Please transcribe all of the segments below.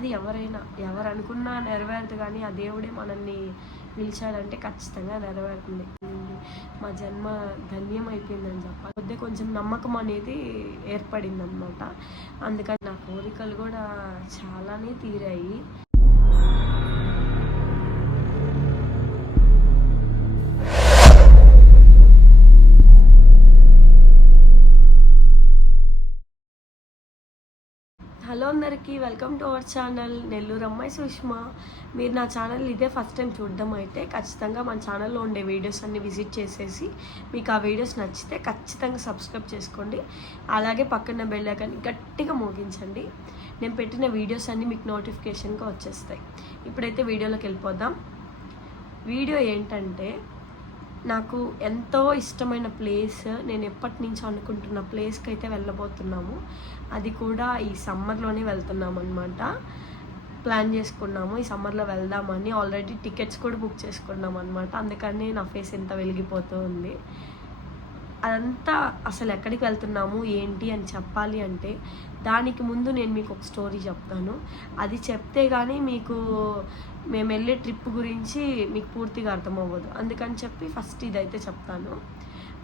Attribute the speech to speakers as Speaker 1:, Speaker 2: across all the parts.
Speaker 1: అది ఎవరైనా ఎవరు అనుకున్నా నెరవేరదు కానీ ఆ దేవుడే మనల్ని పిలిచాడంటే ఖచ్చితంగా నెరవేరుతుంది. మా జన్మ ధన్యం అయిపోయిందని చెప్పాలి కొద్ది కొంచెం నమ్మకం అనేది ఏర్పడింది అనమాట అందుకని నా కోరికలు కూడా చాలానే తీరాయి. హలో అందరికీ welcome to our channel. Nellore అమ్మాయి సుష్మా. మీరు నా ఛానల్ ఇదే ఫస్ట్ టైం చూడడం అయితే ఖచ్చితంగా మన ఛానల్లో ఉండే వీడియోస్ అన్ని విజిట్ చేసేసి మీకు ఆ వీడియోస్ నచ్చితే ఖచ్చితంగా సబ్స్క్రైబ్ చేసుకోండి. అలాగే పక్కన బెల్లైకాన్ని గట్టిగా మోగించండి. నేను పెట్టిన వీడియోస్ అన్నీ మీకు నోటిఫికేషన్గా వచ్చేస్తాయి. ఇప్పుడైతే వీడియోలోకి వెళ్ళిపోదాం. వీడియో ఏంటంటే నాకు ఎంతో ఇష్టమైన ప్లేస్ నేను ఎప్పటి నుంచో అనుకుంటున్న ప్లేస్కి అయితే వెళ్ళబోతున్నాము. అది కూడా ఈ సమ్మర్లోనే వెళ్తున్నాం అనమాట ప్లాన్ చేసుకున్నాము ఈ సమ్మర్లో వెళ్దామని. ఆల్రెడీ టికెట్స్ కూడా బుక్ చేసుకున్నాం అనమాట అందుకని నా ఫేస్ ఎంత వెలిగిపోతూ ఉంది. అదంతా అసలు ఎక్కడికి వెళ్తున్నాము ఏంటి అని చెప్పాలి అంటే దానికి ముందు నేను మీకు ఒక స్టోరీ చెప్తాను. అది చెప్తే కానీ మీకు మేము వెళ్ళే ట్రిప్ గురించి మీకు పూర్తిగా అర్థమవ్వదు. అందుకని చెప్పి ఫస్ట్ ఇదైతే చెప్తాను.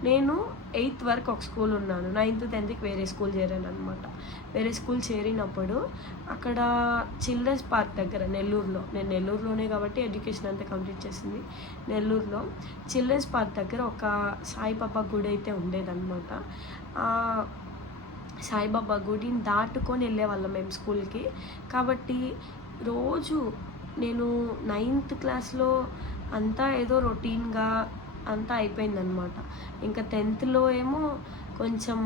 Speaker 1: నేను ఎయిత్ వరకు ఒక స్కూల్ ఉన్నాను. నైన్త్ టెన్త్కి వేరే స్కూల్ చేరాను అనమాట వేరే స్కూల్ చేరినప్పుడు అక్కడ చిల్డ్రన్స్ పార్క్ దగ్గర నెల్లూరులో. నేను నెల్లూరులోనే కాబట్టి ఎడ్యుకేషన్ అంతా కంప్లీట్ చేసింది నెల్లూరులో. చిల్డ్రన్స్ పార్క్ దగ్గర ఒక సాయిబాబా గుడి అయితే ఉండేదన్నమాట. సాయిబాబా గుడిని దాటుకొని వెళ్ళేవాళ్ళం మేము స్కూల్కి. కాబట్టి రోజు నేను నైన్త్ క్లాస్లో అంతా ఏదో రొటీన్గా అంతా అయిపోయిందనమాట ఇంకా టెన్త్లో ఏమో కొంచెం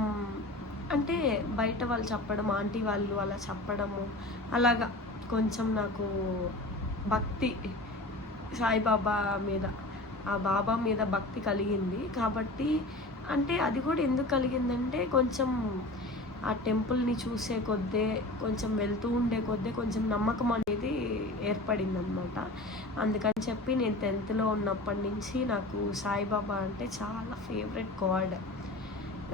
Speaker 1: అంటే బయట వాళ్ళు చెప్పడం ఆంటీ వాళ్ళు అలా చెప్పడము అలాగా కొంచెం నాకు భక్తి సాయిబాబా మీద ఆ బాబా మీద భక్తి కలిగింది. కాబట్టి అంటే అది కూడా ఎందుకు కలిగిందంటే కొంచెం ఆ టెంపుల్ని చూసే కొద్దే కొంచెం వెళ్తూ ఉండే కొద్దే కొంచెం నమ్మకం అనేది ఏర్పడింది అనమాట అందుకని చెప్పి నేను టెన్త్లో ఉన్నప్పటి నుంచి నాకు సాయిబాబా అంటే చాలా ఫేవరెట్ గాడ్.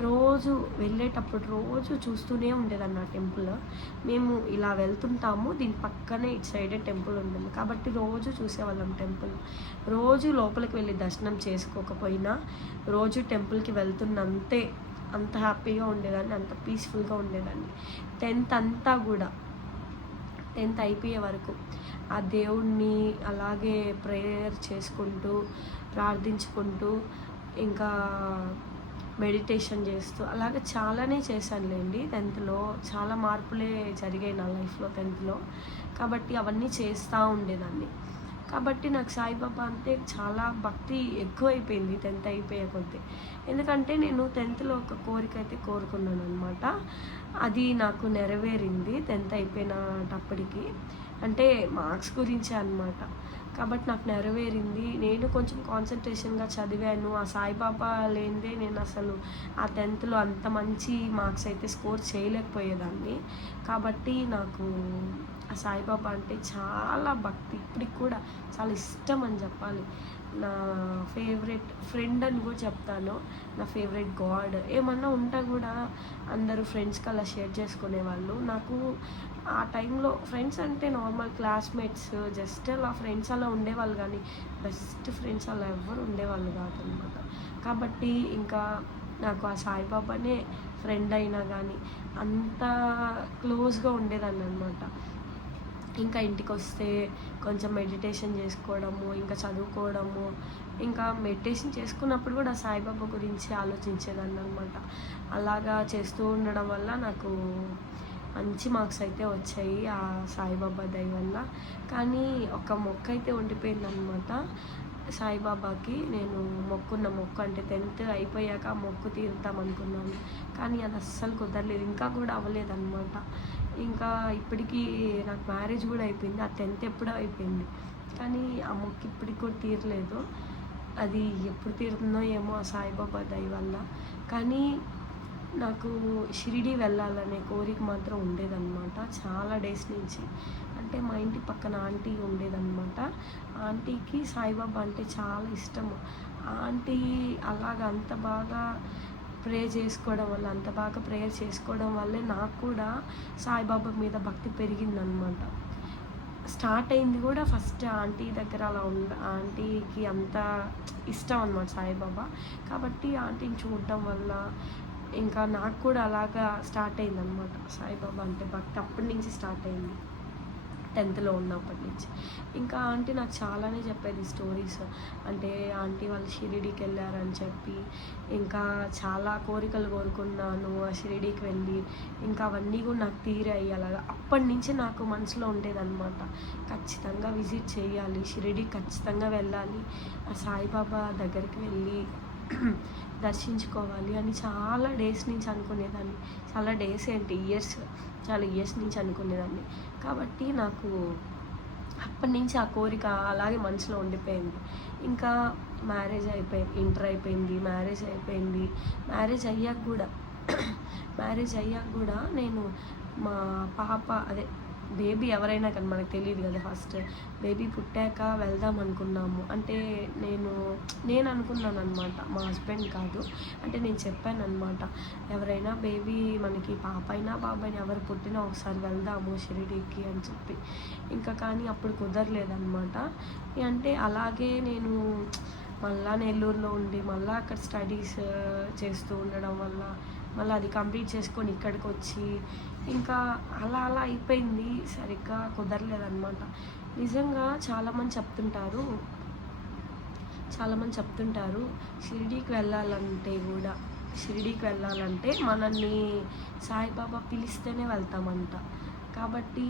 Speaker 1: రోజు వెళ్ళేటప్పుడు రోజు చూస్తూనే ఉండేదన్న ఆ టెంపుల్. మేము ఇలా వెళ్తుంటాము దీని పక్కనే ఇటు సైడే టెంపుల్ ఉంటుంది. కాబట్టి రోజు చూసేవాళ్ళం టెంపుల్. రోజు లోపలికి వెళ్ళి దర్శనం చేసుకోకపోయినా రోజు టెంపుల్కి వెళ్తున్నంతే అంత హ్యాపీగా ఉండేదాన్ని అంత పీస్ఫుల్గా ఉండేదాన్ని. టెన్త్ అంతా కూడా టెన్త్ అయిపోయే వరకు ఆ దేవుణ్ణి అలాగే ప్రేయర్ చేసుకుంటూ ప్రార్థించుకుంటూ ఇంకా మెడిటేషన్ చేస్తూ అలాగే చాలానే చేశానులేండి టెన్త్లో. చాలా మార్పులే జరిగాయి నా లైఫ్లో టెన్త్లో. కాబట్టి అవన్నీ చేస్తూ ఉండేదాన్ని. కాబట్టి నాకు సాయిబాబా అంటే చాలా భక్తి ఎక్కువైపోయింది టెన్త్ అయిపోయే కొద్దీ. ఎందుకంటే నేను టెన్త్లో ఒక కోరిక అయితే కోరుకున్నాను అనమాట అది నాకు నెరవేరింది టెన్త్ అయిపోయినటప్పటికి. అంటే మార్క్స్ గురించే అనమాట కాబట్టి నాకు నెరవేరింది. నేను కొంచెం కాన్సన్ట్రేషన్గా చదివాను. ఆ సాయిబాబా లేనిదే నేను అసలు ఆ టెన్త్లో అంత మంచి మార్క్స్ అయితే స్కోర్ చేయలేకపోయేదాన్ని. కాబట్టి నాకు ఆ సాయిబాబా అంటే చాలా భక్తి. ఇప్పటికి కూడా చాలా ఇష్టం అని చెప్పాలి. నా ఫేవరెట్ ఫ్రెండ్ అని కూడా చెప్తాను. నా ఫేవరెట్ గాడ్. ఏమన్నా ఉంటే కూడా అందరూ ఫ్రెండ్స్కి అలా షేర్ చేసుకునేవాళ్ళు నాకు ఆ టైంలో ఫ్రెండ్స్ అంటే నార్మల్ క్లాస్మేట్స్ జస్ట్ అలా ఫ్రెండ్స్ అలా ఉండేవాళ్ళు కానీ బెస్ట్ ఫ్రెండ్స్ అలా ఎవరు ఉండేవాళ్ళు కాదనమాట. కాబట్టి ఇంకా నాకు ఆ సాయిబాబానే ఫ్రెండ్ అయినా కానీ అంత క్లోజ్గా ఉండేదాన్ని అనమాట ఇంకా ఇంటికి వస్తే కొంచెం మెడిటేషన్ చేసుకోవడము ఇంకా చదువుకోవడము ఇంకా మెడిటేషన్ చేసుకున్నప్పుడు కూడా సాయిబాబా గురించి ఆలోచించేదాన్ని అనమాట అలాగా చేస్తూ ఉండడం వల్ల నాకు మంచి మార్క్స్ అయితే వచ్చాయి ఆ సాయిబాబా దయ వల్ల. కానీ ఒక మొక్క అయితే ఉండిపోయిందనమాట. సాయిబాబాకి నేను మొక్కున్న మొక్కు అంటే టెన్త్ అయిపోయాక మొక్కు తీరుతాం అనుకున్నాను కానీ అది అస్సలు కుదరలేదు. ఇంకా కూడా అవ్వలేదన్నమాట ఇంకా ఇప్పటికీ నాకు మ్యారేజ్ కూడా అయిపోయింది. ఆ టెన్త్ ఎప్పుడో అయిపోయింది. కానీ ఆ మొక్క ఇప్పటికి కూడా తీరలేదు. అది ఎప్పుడు తీరుతుందో ఏమో ఆ సాయిబాబా దయ వల్ల. కానీ నాకు షిరిడి వెళ్ళాలనే కోరిక మాత్రం ఉండేదన్నమాట. చాలా డేస్ నుంచి. అంటే మా ఇంటి పక్కన ఆంటీ ఉండేదన్నమాట. ఆంటీకి సాయిబాబా అంటే చాలా ఇష్టము. ఆంటీ అలాగ అంత బాగా ప్రే చేసుకోవడం వల్ల అంత బాగా ప్రేయర్ చేసుకోవడం వల్లే నాకు కూడా సాయిబాబా మీద భక్తి పెరిగిందనమాట స్టార్ట్ అయింది కూడా ఫస్ట్ ఆంటీ దగ్గర అలా ఉండ ఆంటీకి అంత ఇష్టం అనమాట సాయిబాబా. కాబట్టి ఆంటీని చూడడం వల్ల ఇంకా నాకు కూడా అలాగా స్టార్ట్ అయింది అనమాట సాయిబాబా అంటే భక్తి అప్పటి నుంచి స్టార్ట్ అయింది. టెన్త్లో ఉన్నప్పటి నుంచి. ఇంకా ఆంటీ నాకు చాలానే చెప్పేది స్టోరీస్. అంటే ఆంటీ వాళ్ళు షిరిడీకి వెళ్ళారని చెప్పి ఇంకా చాలా కోరికలు కోరుకున్నాను ఆ షిరిడీకి వెళ్ళి. ఇంకా అవన్నీ కూడా నాకు తీరాయి అలాగా. అప్పటి నుంచి నాకు మనసులో ఉండేదన్నమాట. ఖచ్చితంగా విజిట్ చేయాలి షిరిడి ఖచ్చితంగా వెళ్ళాలి ఆ సాయిబాబా దగ్గరికి వెళ్ళి దర్శించుకోవాలి అని చాలా డేస్ నుంచి అనుకునేదాన్ని. చాలా డేస్ ఏంటి? ఇయర్స్. చాలా ఇయర్స్ నుంచి అనుకునేదాన్ని. కాబట్టి నాకు అప్పటి నుంచి ఆ కోరిక అలాగే మనసులో ఉండిపోయింది. ఇంకా మ్యారేజ్ అయిపోయింది ఇంటర్ అయిపోయింది మ్యారేజ్ అయిపోయింది. మ్యారేజ్ అయ్యాక కూడా మ్యారేజ్ అయ్యాక కూడా నేను మా పాప అదే బేబీ ఎవరైనా కానీ మనకు తెలియదు కదా ఫస్ట్. బేబీ పుట్టాక వెళ్దాం అనుకున్నాము. అంటే నేను నేను అనుకున్నాను అనమాట మా హస్బెండ్ కాదు. అంటే నేను చెప్పాను అనమాట ఎవరైనా బేబీ మనకి పాప అయినా బాబాయినా ఎవరు పుట్టినా ఒకసారి వెళ్దాము షిరిడీకి అని చెప్పి. ఇంకా కానీ అప్పుడు కుదరలేదన్నమాట. అంటే అలాగే నేను మళ్ళా నెల్లూరులో ఉండి మళ్ళీ అక్కడ స్టడీస్ చేస్తూ ఉండడం వల్ల మళ్ళీ అది కంప్లీట్ చేసుకొని ఇక్కడికి వచ్చి ఇంకా అలా అలా అయిపోయింది. సరిగ్గా కుదరలేదన్నమాట. నిజంగా చాలామంది చెప్తుంటారు. చాలామంది చెప్తుంటారు షిరిడీకి వెళ్ళాలంటే కూడా షిరిడీకి వెళ్ళాలంటే మనల్ని సాయిబాబా పిలిస్తేనే వెళ్తామంట. కాబట్టి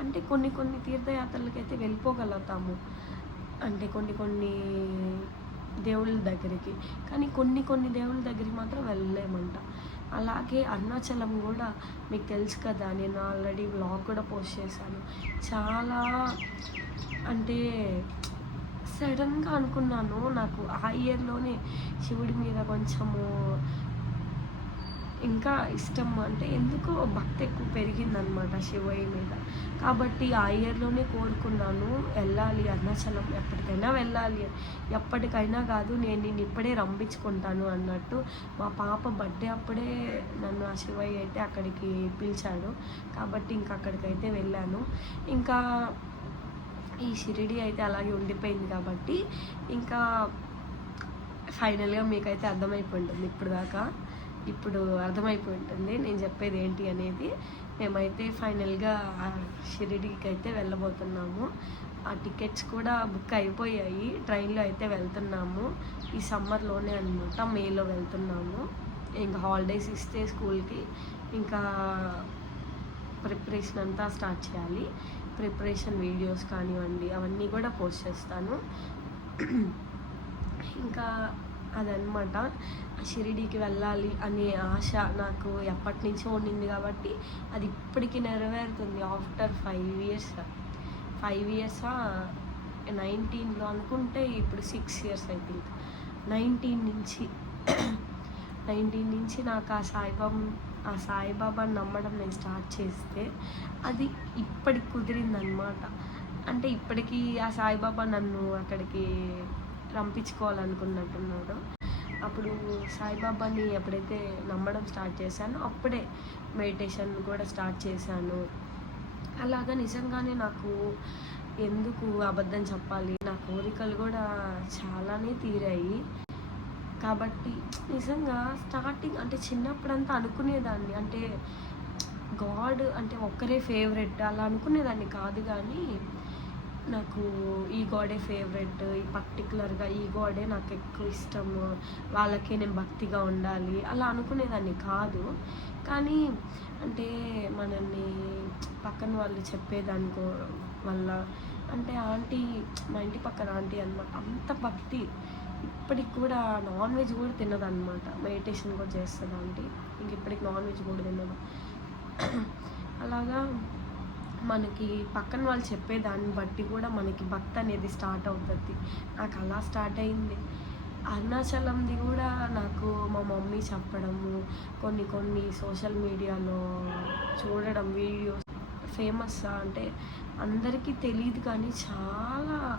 Speaker 1: అంటే కొన్ని కొన్ని తీర్థయాత్రలకి అయితే వెళ్ళిపోగలుగుతాము. అంటే కొన్ని కొన్ని దేవుళ్ళ దగ్గరికి. కానీ కొన్ని కొన్ని దేవుళ్ళ దగ్గరికి మాత్రం వెళ్ళలేమంట. అలాగే అరుణాచలం కూడా మీకు తెలుసు కదా నేను ఆల్రెడీ వ్లాగ్ కూడా పోస్ట్ చేశాను. చాలా అంటే సడన్గా అనుకున్నాను నాకు ఆ ఇయర్లోనే శివుడి మీద కొంచెము ఇంకా ఇష్టం అంటే ఎందుకో భక్తి ఎక్కువ పెరిగిందనమాట శివయ్య మీద. కాబట్టి ఆ ఇయర్లోనే కోరుకున్నాను వెళ్ళాలి అరుణాచలం ఎప్పటికైనా వెళ్ళాలి. ఎప్పటికైనా కాదు నేను నేను ఇప్పుడే రంపించుకుంటాను అన్నట్టు మా పాప బర్త్డే అప్పుడే నన్ను ఆ శివయ్య అయితే అక్కడికి పిలిచాడు. కాబట్టి ఇంకా అక్కడికైతే వెళ్ళాను. ఇంకా ఈ షిరిడి అయితే అలాగే ఉండిపోయింది కాబట్టి ఇంకా ఫైనల్గా మీకైతే అర్థమైపోయింది ఇప్పుడు దాకా ఇప్పుడు అర్థమైపోయి ఉంటుంది నేను చెప్పేది ఏంటి అనేది మేమైతే ఫైనల్గా షిరిడీకి అయితే వెళ్ళబోతున్నాము. ఆ టికెట్స్ కూడా బుక్ అయిపోయాయి. ట్రైన్లో అయితే వెళ్తున్నాము. ఈ సమ్మర్లోనే అనమాట మేలో వెళ్తున్నాము. ఇంకా హాలిడేస్ ఇస్తే స్కూల్కి ఇంకా ప్రిపరేషన్ అంతా స్టార్ట్ చేయాలి. ప్రిపరేషన్ వీడియోస్ కానివ్వండి అవన్నీ కూడా పోస్ట్ చేస్తాను. ఇంకా అదనమాట. షిరిడీకి వెళ్ళాలి అనే ఆశ నాకు ఎప్పటి నుంచో ఉండింది కాబట్టి అది ఇప్పటికీ నెరవేరుతుంది ఆఫ్టర్ ఫైవ్ ఇయర్స్. ఫైవ్ ఇయర్సా నైన్టీన్లో అనుకుంటే ఇప్పుడు six years I think nineteen నుంచి నైన్టీన్ నుంచి నాకు ఆ సాయిబాబా ఆ సాయిబాబాని నమ్మడం నేను స్టార్ట్ చేస్తే అది ఇప్పటికి కుదిరిందనమాట. అంటే ఇప్పటికీ ఆ సాయిబాబా నన్ను అక్కడికి రంపించుకోవాలనుకున్నట్టున్నాడు అప్పుడు సాయిబాబాని ఎప్పుడైతే నమ్మడం స్టార్ట్ చేశానో అప్పుడే మెడిటేషన్ కూడా స్టార్ట్ చేశాను. అలాగా నిజంగానే నాకు ఎందుకు అబద్ధం చెప్పాలి? నా కోరికలు కూడా చాలానే తీరాయి. కాబట్టి నిజంగా స్టార్టింగ్ అంటే చిన్నప్పుడంతా అనుకునేదాన్ని. అంటే గాడ్ అంటే ఒక్కరే ఫేవరెట్ అలా అనుకునేదాన్ని కాదు కానీ నాకు ఈ గాడే ఫేవరెట్ ఈ పర్టికులర్గా ఈ గాడే నాకు ఎక్కువ ఇష్టము వాళ్ళకే నేను భక్తిగా ఉండాలి. అలా అనుకునేదాన్ని కాదు. కానీ అంటే మనల్ని పక్కన వాళ్ళు చెప్పేదానికో వల్ల అంటే ఆంటీ మా ఇంటి పక్కన ఆంటీ అనమాట అంత భక్తి ఇప్పటికి కూడా నాన్ వెజ్ కూడా తినదనమాట మెడిటేషన్ కూడా చేస్తుంది ఆంటీ. ఇంక ఇప్పటికి నాన్ వెజ్ కూడా తినదు. అలాగా మనకి పక్కన వాళ్ళు చెప్పే దాన్ని బట్టి కూడా మనకి భక్తి అనేది స్టార్ట్ అవుతుంది. నాకు అలా స్టార్ట్ అయింది. అరుణాచలంది కూడా నాకు మా మమ్మీ చెప్పడము కొన్ని కొన్ని సోషల్ మీడియాలో చూడడం వీడియోస్. ఫేమస్ అంటే అందరికీ తెలియదు కానీ చాలా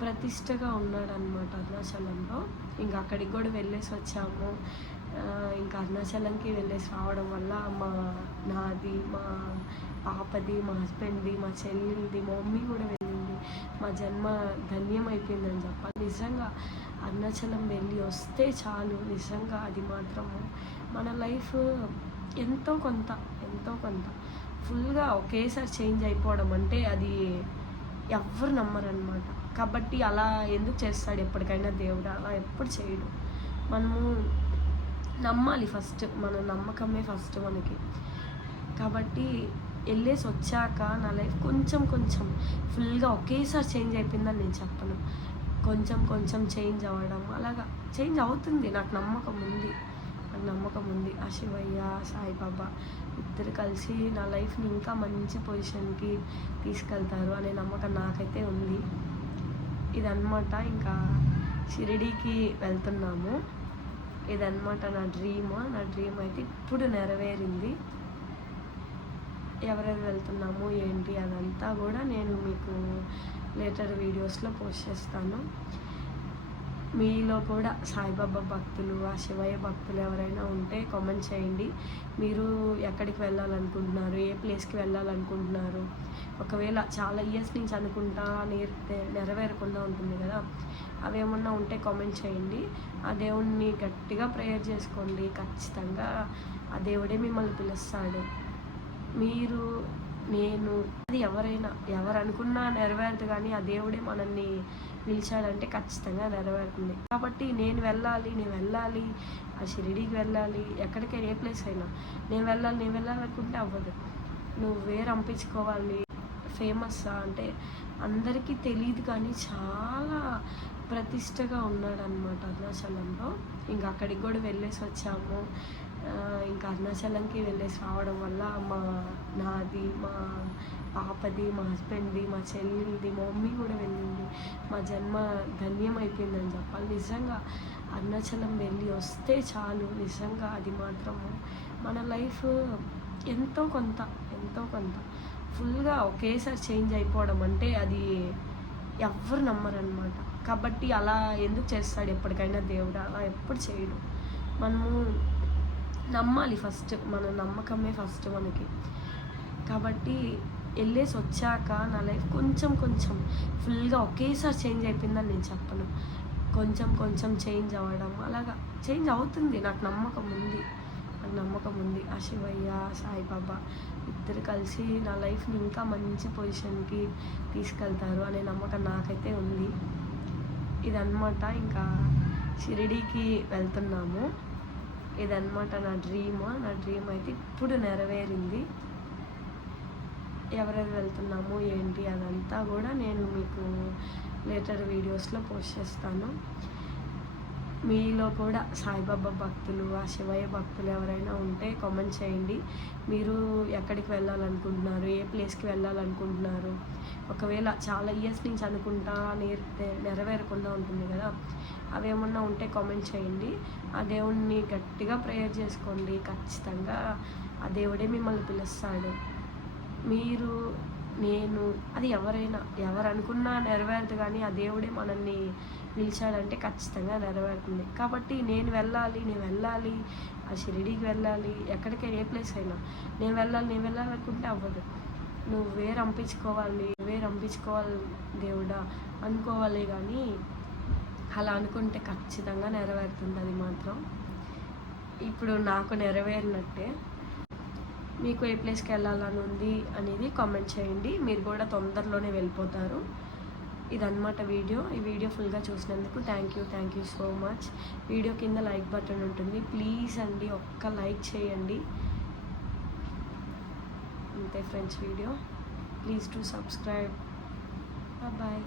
Speaker 1: ప్రతిష్టగా ఉన్నాడనమాట అరుణాచలంలో. ఇంకా అక్కడికి కూడా వెళ్ళేసి వచ్చాము. ఇంకా అరుణాచలంకి వెళ్ళేసి రావడం వల్ల మా నాది మా పాపది మా హస్బెండ్ది మా చెల్లిది మా మమ్మీ కూడా వెళ్ళింది. మా జన్మ ధన్యం అయిపోయిందని చెప్పాలి. నిజంగా అరుణాచలం వెళ్ళి వస్తే చాలు. నిజంగా అది మాత్రము మన లైఫ్ ఎంతో కొంత ఎంతో కొంత. ఫుల్గా ఒకేసారి చేంజ్ అయిపోవడం అంటే అది ఎవ్వరు నమ్మరనమాట కాబట్టి అలా ఎందుకు చేస్తాడు ఎప్పటికైనా దేవుడు? అలా ఎప్పుడు చేయడు. మనము నమ్మాలి ఫస్ట్. మన నమ్మకమే ఫస్ట్ మనకి. కాబట్టి వెళ్ళేసి వచ్చాక నా లైఫ్ కొంచెం కొంచెం ఫుల్గా ఒకేసారి చేంజ్ అయిపోయిందని నేను చెప్పను. కొంచెం కొంచెం చేంజ్ అవ్వడం అలాగా చేంజ్ అవుతుంది. నాకు నమ్మకం ఉంది. నాకు నమ్మకం ఉంది. ఆ శివయ్య సాయిబాబా ఇద్దరు కలిసి నా లైఫ్ని ఇంకా మంచి పొజిషన్కి తీసుకెళ్తారు అనే నమ్మకం నాకైతే ఉంది. ఇదన్నమాట. ఇంకా షిరిడీకి వెళ్తున్నాము. ఇదన్నమాట నా డ్రీమ్. నా డ్రీమ్ అయితే ఇప్పుడు నెరవేరింది. ఎవరెవరు వెళ్తున్నాము ఏంటి అదంతా కూడా నేను మీకు లేటర్ వీడియోస్లో పోస్ట్ చేస్తాను. మీలో కూడా సాయిబాబా భక్తులు ఆ శివయ్య భక్తులు ఎవరైనా ఉంటే కామెంట్ చేయండి. మీరు ఎక్కడికి వెళ్ళాలనుకుంటున్నారు ఏ ప్లేస్కి వెళ్ళాలనుకుంటున్నారు? ఒకవేళ చాలా ఇయర్స్ నుంచి అనుకుంటా నేర్ నెరవేరకుండా ఉంటుంది కదా అవేమన్నా ఉంటే కామెంట్ చేయండి. ఆ దేవుణ్ణి గట్టిగా ప్రేయర్ చేసుకోండి. ఖచ్చితంగా ఆ దేవుడే మిమ్మల్ని పిలుస్తాడు. మీరు నేను అది ఎవరైనా ఎవరు అనుకున్నా నెరవేరదు కానీ ఆ దేవుడే మనల్ని పిలిచాడంటే ఖచ్చితంగా నెరవేరుతుంది. కాబట్టి నేను వెళ్ళాలి నేను వెళ్ళాలి ఆ షిరిడీకి వెళ్ళాలి ఎక్కడికైనా ఏ ప్లేస్ అయినా. నేను వెళ్ళాలి నేను వెళ్ళాలనుకుంటే అవ్వదు. నువ్వే రంపించుకోవాలి ఫేమస్ అంటే అందరికీ తెలియదు కానీ చాలా ప్రతిష్టగా ఉన్నాడు అనమాట అరుణాచలంలో. ఇంకా అక్కడికి కూడా వెళ్ళేసి వచ్చాము. ఇంకా అరుణాచలంకి వెళ్ళేసి రావడం వల్ల మా నాది మా పాపది మా హస్బెండ్ది మా చెల్లిది మా మమ్మీ కూడా వెళ్ళింది. మా జన్మ ధన్యం అయిపోయిందని చెప్పాలి. నిజంగా అరుణాచలం వెళ్ళి వస్తే చాలు. నిజంగా అది మాత్రము మన లైఫ్ ఎంతో కొంత ఎంతో కొంత. ఫుల్గా ఒకేసారి చేంజ్ అయిపోవడం అంటే అది ఎవ్వరు నమ్మరనమాట కాబట్టి అలా ఎందుకు చేస్తాడు ఎప్పటికైనా దేవుడు? అలా ఎప్పుడు చేయడు. మనము నమ్మాలి ఫస్ట్ మన నమ్మకమే ఫస్ట్ మనకి. కాబట్టి వెళ్ళేసి వచ్చాక నా లైఫ్ కొంచెం కొంచెం ఫుల్గా ఒకేసారి చేంజ్ అయిపోయిందని నేను చెప్పను. కొంచెం కొంచెం చేంజ్ అవ్వడం అలాగా చేంజ్ అవుతుంది. నాకు నమ్మకం ఉంది. నాకు నమ్మకం ఉంది. ఆ శివయ్య సాయిబాబా ఇద్దరు కలిసి నా లైఫ్ని ఇంకా మంచి పొజిషన్కి తీసుకెళ్తారు అనే నమ్మకం నాకైతే ఉంది. ఇదన్నమాట. ఇంకా షిరిడీకి వెళ్తున్నాము. ఇదన్నమాట నా డ్రీమ్ నా డ్రీమ్ అయితే ఇప్పుడు నెరవేరింది. ఎవరెవరు వెళ్తున్నాము ఏంటి అదంతా కూడా నేను మీకు లేటర్ వీడియోస్లో పోస్ట్ చేస్తాను. మీలో కూడా సాయిబాబా భక్తులు ఆ శివయ్య భక్తులు ఎవరైనా ఉంటే కామెంట్ చేయండి. మీరు ఎక్కడికి వెళ్ళాలనుకుంటున్నారు? ఏ ప్లేస్కి వెళ్ళాలనుకుంటున్నారు? ఒకవేళ చాలా ఇయర్స్ నుంచి అనుకుంటా నేర్ నెరవేరకుండా ఉంటుంది కదా. అవేమన్నా ఉంటే కామెంట్ చేయండి. ఆ దేవుణ్ణి గట్టిగా ప్రేయర్ చేసుకోండి. ఖచ్చితంగా ఆ దేవుడే మిమ్మల్ని పిలుస్తాడు. మీరు నేను అది ఎవరైనా ఎవరు అనుకున్నా నెరవేరదు కానీ ఆ దేవుడే మనల్ని పిలిచాడంటే ఖచ్చితంగా నెరవేరుతుంది. కాబట్టి నేను వెళ్ళాలి నేను వెళ్ళాలి ఆ షిరిడీకి వెళ్ళాలి ఎక్కడికైనా ఏ ప్లేస్ అయినా. నేను వెళ్ళాలి నేను వెళ్ళాలనుకుంటే అవ్వదు. నువ్వే రంపించుకోవాలి నువ్వే రంపించుకోవాలి దేవుడా అనుకోవాలి కానీ అలా అనుకుంటే ఖచ్చితంగా నెరవేరుతుంది అది మాత్రం. ఇప్పుడు నాకు నెరవేరినట్టే. మీకు ఏ ప్లేస్కి వెళ్ళాలని ఉంది అనేది కామెంట్ చేయండి. మీరు కూడా తొందరలోనే వెళ్ళిపోతారు. ఇదన్నమాట వీడియో. ఈ వీడియో ఫుల్గా చూసినందుకు thank you thank you so much video కింద లైక్ బటన్ ఉంటుంది. ప్లీజ్ అండి ఒక్క లైక్ చేయండి. అంతే friends video. Please to subscribe bye